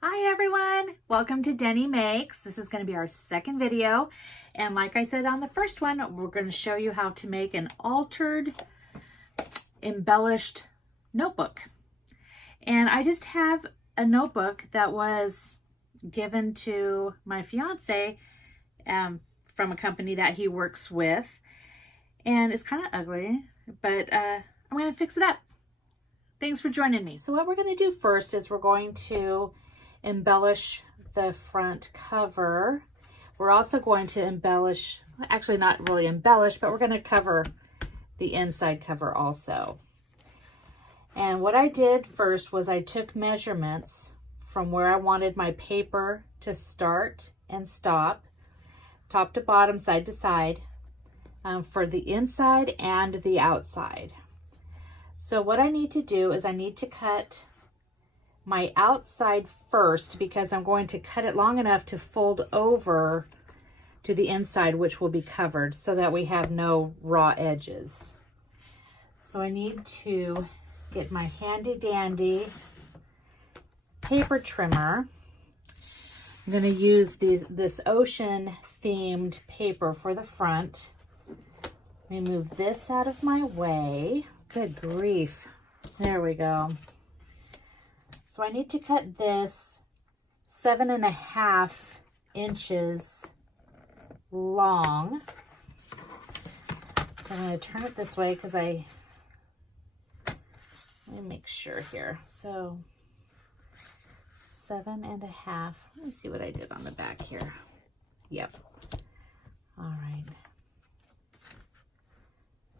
Hi everyone, welcome to Denny Makes. This is going to be our second video, and like I said on the first one, we're going to show you how to make an altered, embellished notebook. And I just have a notebook that was given to my fiance from a company that he works with, and it's kind of ugly, but I'm going to fix it up. Thanks for joining me. So what we're going to do first is we're going to embellish the front cover. We're also going to embellish, actually not really embellish, but we're going to cover the inside cover also. And what I did first was I took measurements from where I wanted my paper to start and stop, top to bottom, side to side, for the inside and the outside. So what I need to do is I need to cut my outside first because I'm going to cut it long enough to fold over to the inside, which will be covered so that we have no raw edges. So I need to get my handy dandy paper trimmer. I'm going to use this ocean themed paper for the front. Let me move this out of my way. Good grief. There we go. So I need to cut this 7.5 inches long. So I'm going to turn it this way because let me make sure here. So 7.5. Let me see what I did on the back here. Yep. All right.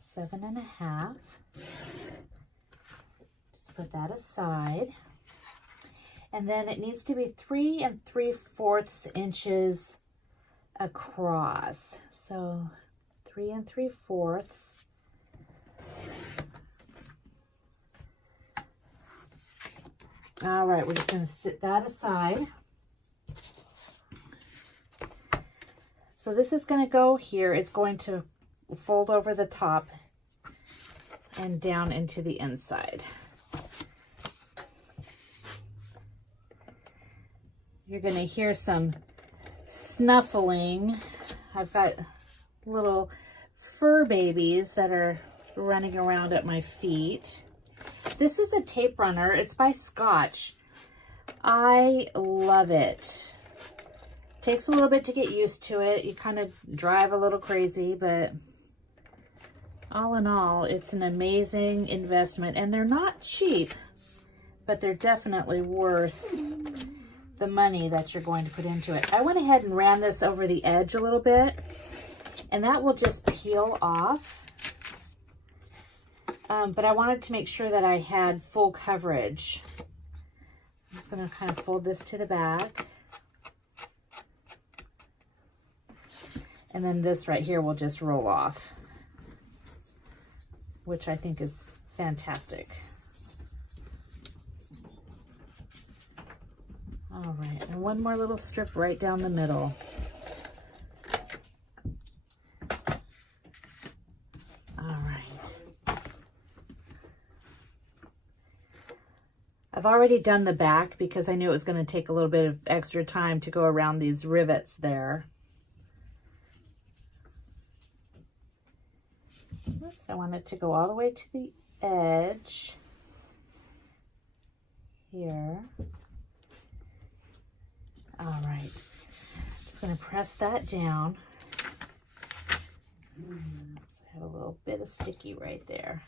7.5. Just put that aside. And then it needs to be 3 3/4 inches across. So 3 3/4. All right, we're just going to sit that aside. So this is going to go here. It's going to fold over the top and down into the inside. You're going to hear some snuffling. I've got little fur babies that are running around at my feet. This is a tape runner. It's by Scotch. I love it. Takes a little bit to get used to it. You kind of drive a little crazy, but all in all, it's an amazing investment. And they're not cheap, but they're definitely worth the money that you're going to put into it. I went ahead and ran this over the edge a little bit, and that will just peel off. But I wanted to make sure that I had full coverage. I'm just going to kind of fold this to the back. And then this right here will just roll off, which I think is fantastic. All right, and one more little strip right down the middle. All right. I've already done the back because I knew it was going to take a little bit of extra time to go around these rivets there. Oops, I want it to go all the way to the edge here. All right, just going to press that down. Oops, I have a little bit of sticky right there.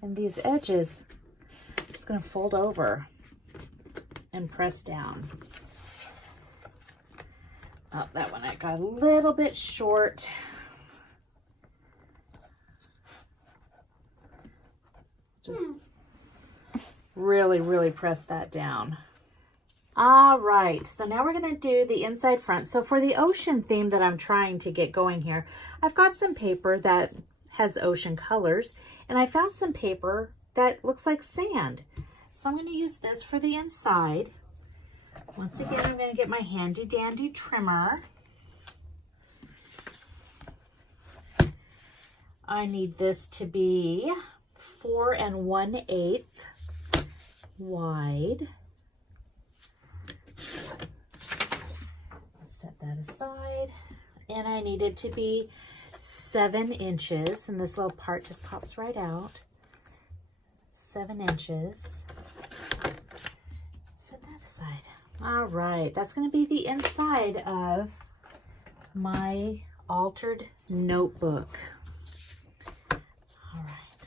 And these edges, I'm just going to fold over and press down. Oh, that one I got a little bit short. Just really press that down. All right, so now we're going to do the inside front. So for the ocean theme that I'm trying to get going here, I've got some paper that has ocean colors, and I found some paper that looks like sand. So I'm going to use this for the inside. Once again, I'm going to get my handy dandy trimmer. I need this to be 4 1/8 wide. that aside. And I need it to be 7 inches, and this little part just pops right out. 7 inches. Set that aside. All right, that's going to be the inside of my altered notebook. All right.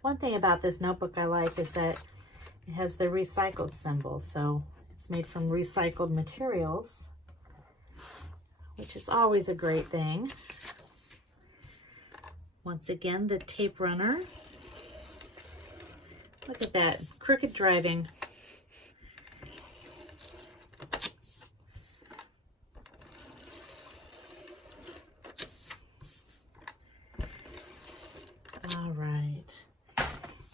One thing about this notebook I like is that it has the recycled symbol, so it's made from recycled materials, which is always a great thing. Once again, the tape runner. Look at that, crooked driving. All right.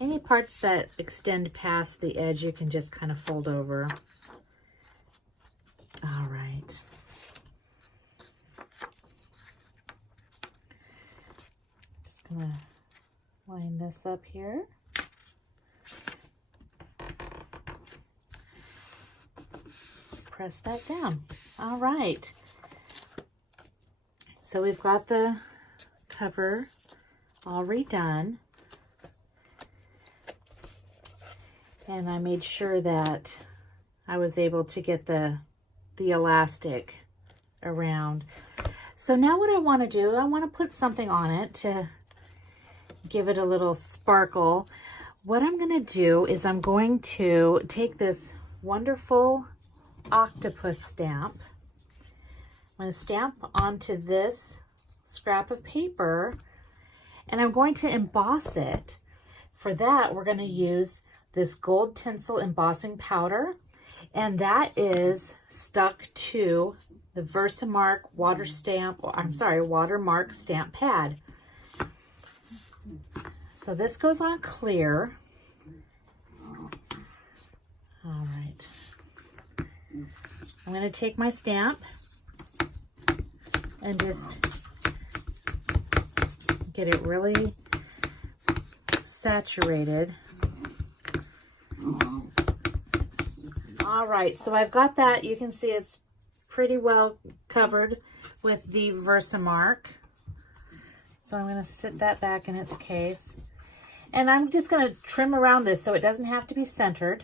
Any parts that extend past the edge, you can just kind of fold over. All right. Just gonna line this up here. Press that down. All right. So we've got the cover all redone. And I made sure that I was able to get the elastic around. So now what I want to do, I want to put something on it to give it a little sparkle. What I'm going to do is I'm going to take this wonderful octopus stamp. I'm going to stamp onto this scrap of paper, and I'm going to emboss it. For that, we're going to use this gold tinsel embossing powder, and that is stuck to the Versamark watermark stamp pad. So this goes on clear. All right. I'm going to take my stamp and just get it really saturated. All right, so I've got that. You can see it's pretty well covered with the Versamark. So I'm going to sit that back in its case. And I'm just going to trim around this so it doesn't have to be centered.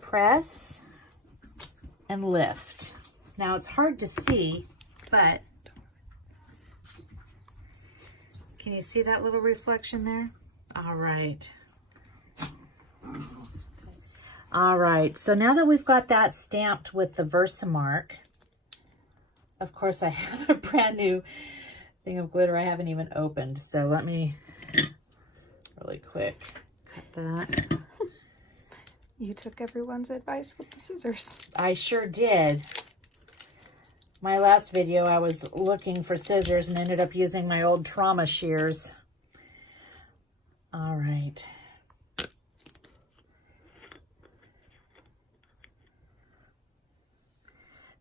Press and lift. Now it's hard to see, but can you see that little reflection there? All right. All right, so now that we've got that stamped with the Versamark, of course I have a brand new thing of glitter I haven't even opened, so let me really quick cut that. You took everyone's advice with the scissors. I sure did. My last video, I was looking for scissors and ended up using my old trauma shears. All right.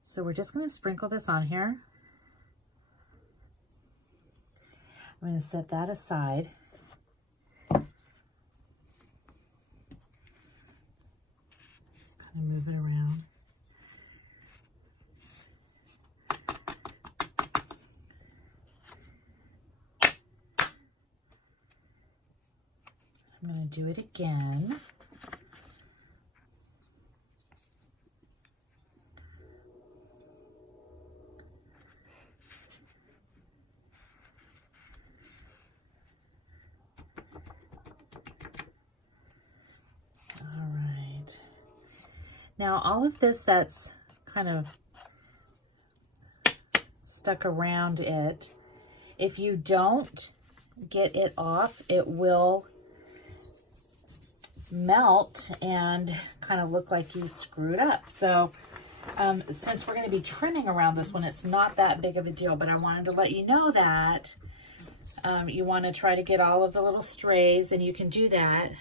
So we're just going to sprinkle this on here. I'm going to set that aside. Just kind of move it around. I'm going to do it again. Now all of this that's kind of stuck around it, if you don't get it off, it will melt and kind of look like you screwed up. So since we're going to be trimming around this one, it's not that big of a deal, but I wanted to let you know that you want to try to get all of the little strays, and you can do that.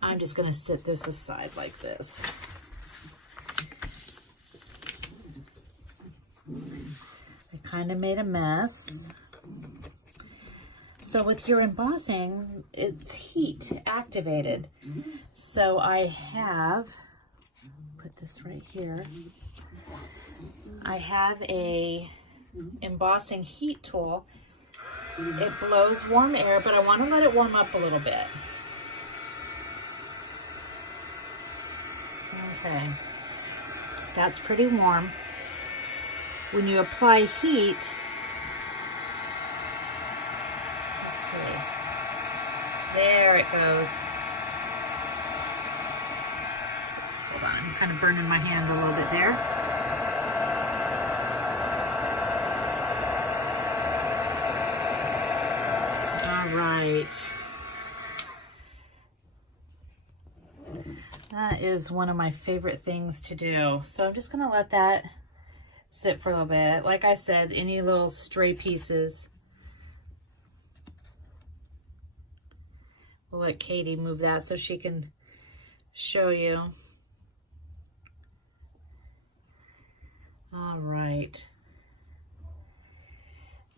I'm just going to sit this aside like this. I kind of made a mess. So with your embossing, it's heat activated. So I have, put this right here, I have a embossing heat tool. It blows warm air, but I want to let it warm up a little bit. Okay, that's pretty warm. When you apply heat, let's see, there it goes. Oops, hold on, I'm kind of burning my hand a little bit there. All right. That is one of my favorite things to do. So I'm just gonna let that sit for a little bit. Like I said, any little stray pieces. We'll let Katie move that so she can show you. All right.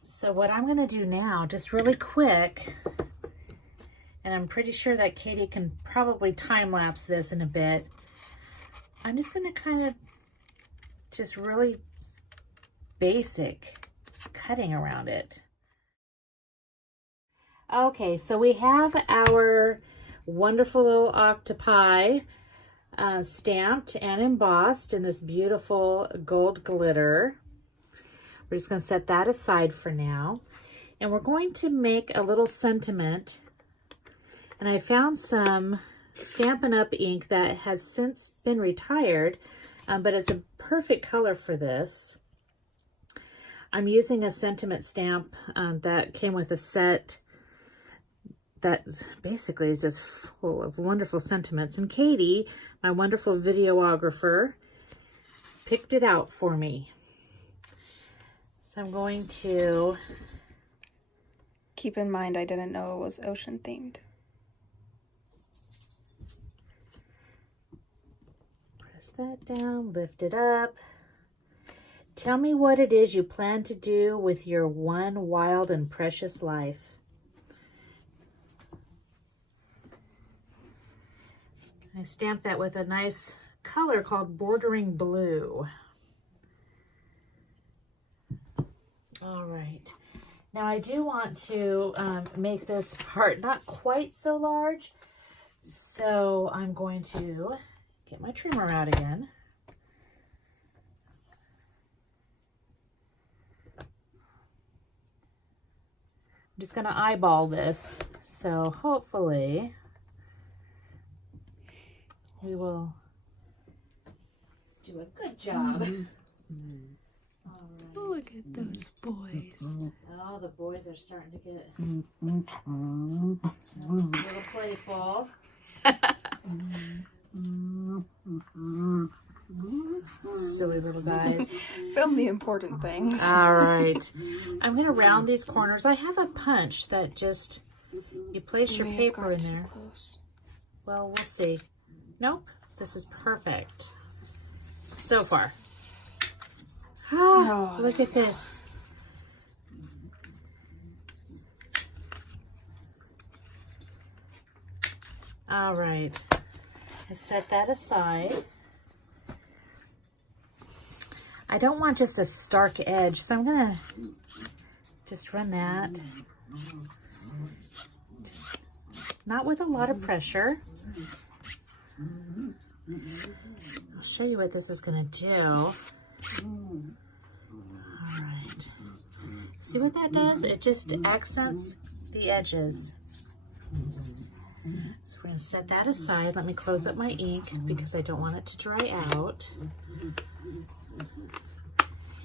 So what I'm gonna do now, just really quick, and I'm pretty sure that Katie can probably time lapse this in a bit. I'm just gonna kind of just really basic cutting around it. Okay, so we have our wonderful little octopi stamped and embossed in this beautiful gold glitter. We're just going to set that aside for now. And we're going to make a little sentiment. And I found some Stampin' Up! Ink that has since been retired, but it's a perfect color for this. I'm using a sentiment stamp that came with a set that basically is just full of wonderful sentiments. And Katie, my wonderful videographer, picked it out for me. So I'm going to... Keep in mind, I didn't know it was ocean themed. Press that down, lift it up. Tell me what it is you plan to do with your one wild and precious life. I stamped that with a nice color called Bordering Blue. All right. Now I do want to make this part not quite so large, so I'm going to get my trimmer out again. I'm just going to eyeball this, so hopefully we will do a good job. All right. Look at those boys. Oh, the boys are starting to get a little playful. Silly little guys. Film the important things. All right. I'm going to round these corners. I have a punch that just, you place your paper in there. Well, we'll see. Nope. This is perfect. So far. Ah, look at this. All right. I set that aside. I don't want just a stark edge, so I'm going to just run that. Just not with a lot of pressure. I'll show you what this is going to do. All right. See what that does? It just accents the edges. So we're going to set that aside. Let me close up my ink because I don't want it to dry out.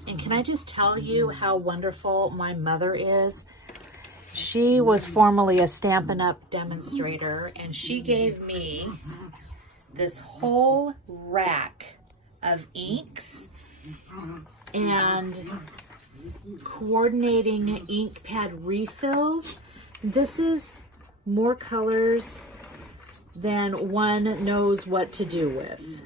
And can I just tell you how wonderful my mother is? She was formerly a Stampin' Up! Demonstrator, and she gave me this whole rack of inks and coordinating ink pad refills. This is more colors than one knows what to do with.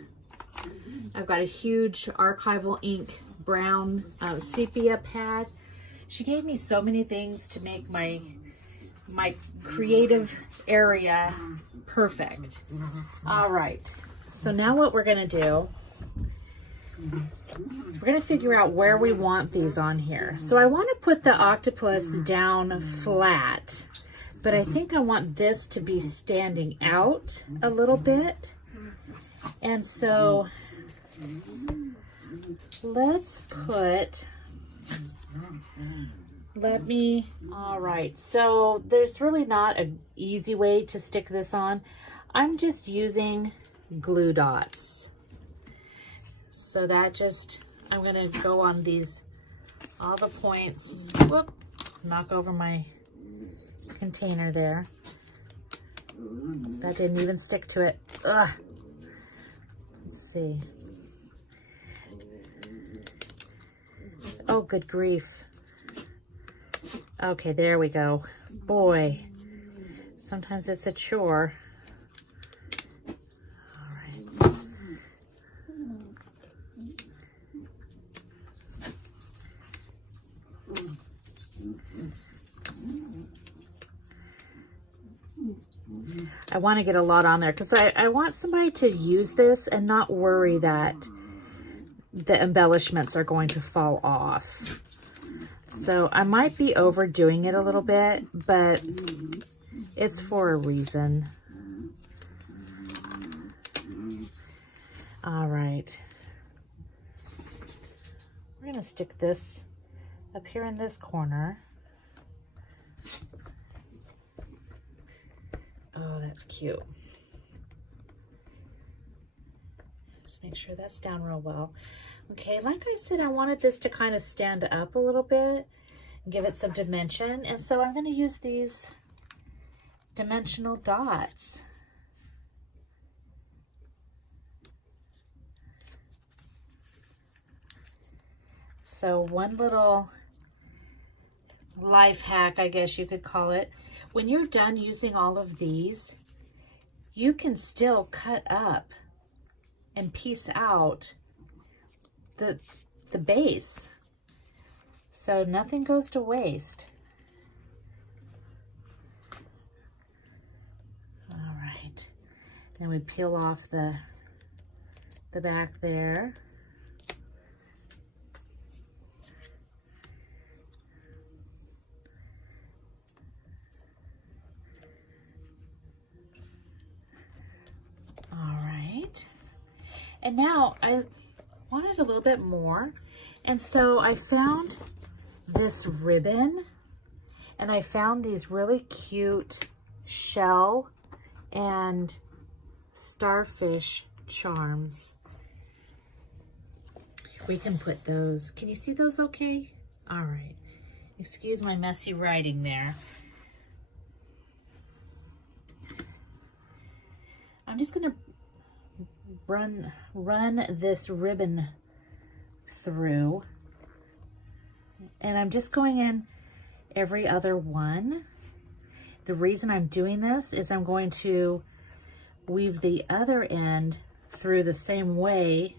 I've got a huge archival ink brown sepia pad. She gave me so many things to make my my creative area perfect. All right, so now what we're gonna do is we're gonna figure out where we want these on here. So I want to put the octopus down flat, but I think I want this to be standing out a little bit. And so let's put, all right, so there's really not an easy way to stick this on. I'm just using glue dots. So that just, I'm gonna go on these, all the points. Whoop, knock over my container there. That didn't even stick to it. Ugh. Let's see. Oh, good grief. Okay, there we go. Boy, sometimes it's a chore. All right. I want to get a lot on there because I want somebody to use this and not worry that the embellishments are going to fall off. So I might be overdoing it a little bit, but it's for a reason. All right. We're going to stick this up here in this corner. Oh, that's cute. Just make sure that's down real well. Okay, like I said, I wanted this to kind of stand up a little bit and give it some dimension. And so I'm going to use these dimensional dots. So one little life hack, I guess you could call it. When you're done using all of these, you can still cut up and piece out the base. So nothing goes to waste. All right. Then we peel off the back there. And now I wanted a little bit more. And so I found this ribbon and I found these really cute shell and starfish charms. We can put those. Can you see those okay? All right. Excuse my messy writing there. I'm just gonna run this ribbon through, and I'm just going in every other one. The reason I'm doing this is I'm going to weave the other end through the same way.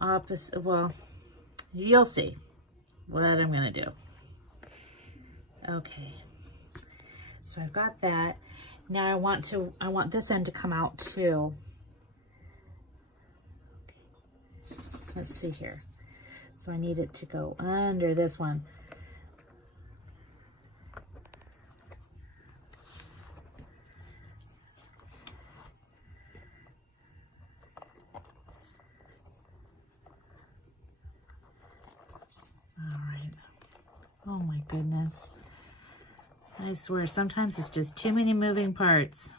Opposite, well, you'll see what I'm gonna do. Okay, so I've got that. Now I want this end to come out too. Okay. Let's see here. So I need it to go under this one. All right. Oh my goodness. I swear, sometimes it's just too many moving parts.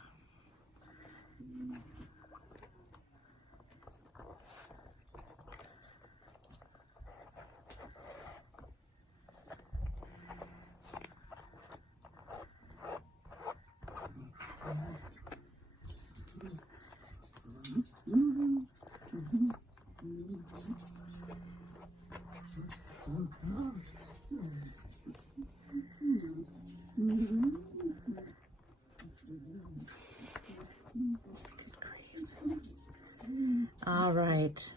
All right,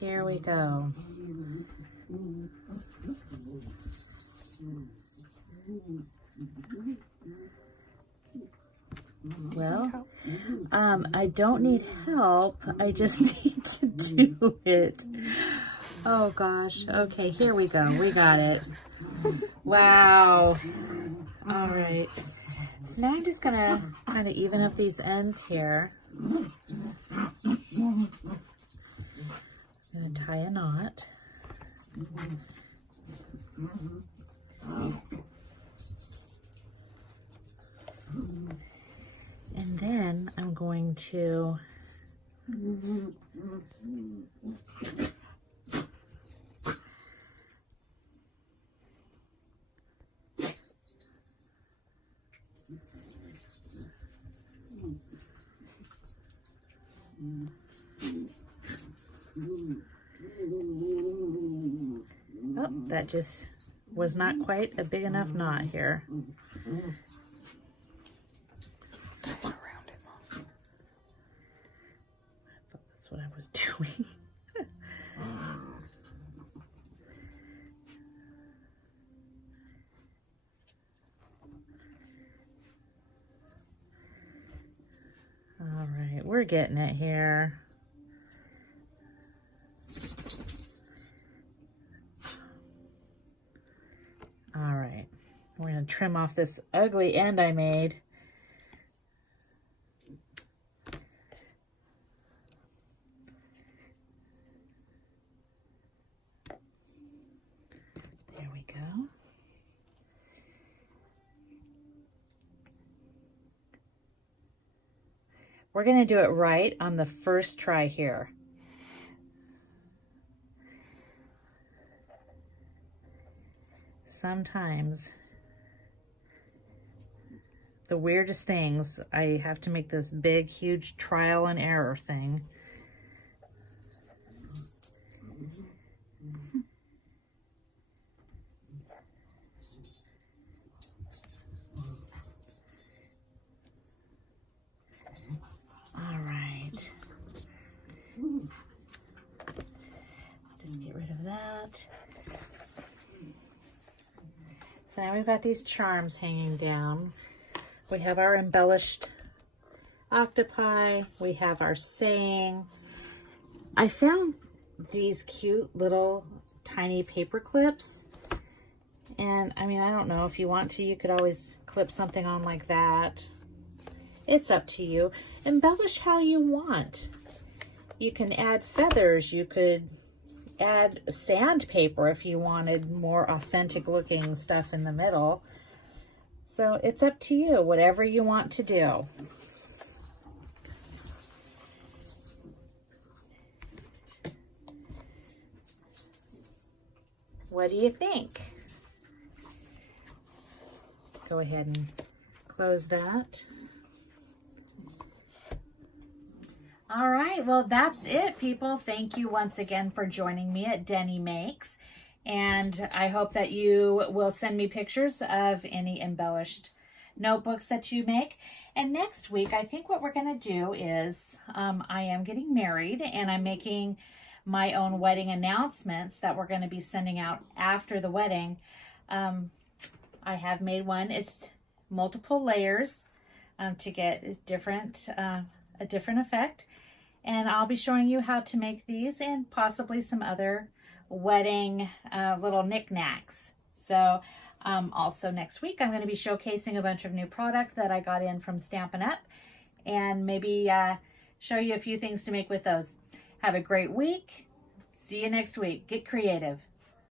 here we go. Well, I don't need help. I just need to do it. Oh gosh. Okay, here we go. We got it. Wow. All right. So now I'm just gonna kind of even up these ends here. I'm gonna tie a knot. And then I'm going to oh, that just was not quite a big enough knot here. That's what I was doing. All right, we're getting it here. All right, we're gonna trim off this ugly end I made. There we go. We're gonna do it right on the first try here. Sometimes the weirdest things, I have to make this big, huge trial and error thing. All right. Just get rid of that. So now we've got these charms hanging down. We have our embellished octopi. We have our saying. I found these cute little tiny paper clips. And I mean, I don't know, if you want to, you could always clip something on like that. It's up to you. Embellish how you want. You can add feathers. You could add sandpaper if you wanted more authentic looking stuff in the middle. So it's up to you, whatever you want to do. What do you think? Go ahead and close that. All right, well, that's it, people. Thank you once again for joining me at Denny Makes. And I hope that you will send me pictures of any embellished notebooks that you make. And next week, I think what we're going to do is I am getting married and I'm making my own wedding announcements that we're going to be sending out after the wedding. I have made one. It's multiple layers to get a different effect. And I'll be showing you how to make these and possibly some other wedding little knickknacks. So also next week, I'm going to be showcasing a bunch of new product that I got in from Stampin' Up! And maybe show you a few things to make with those. Have a great week. See you next week. Get creative.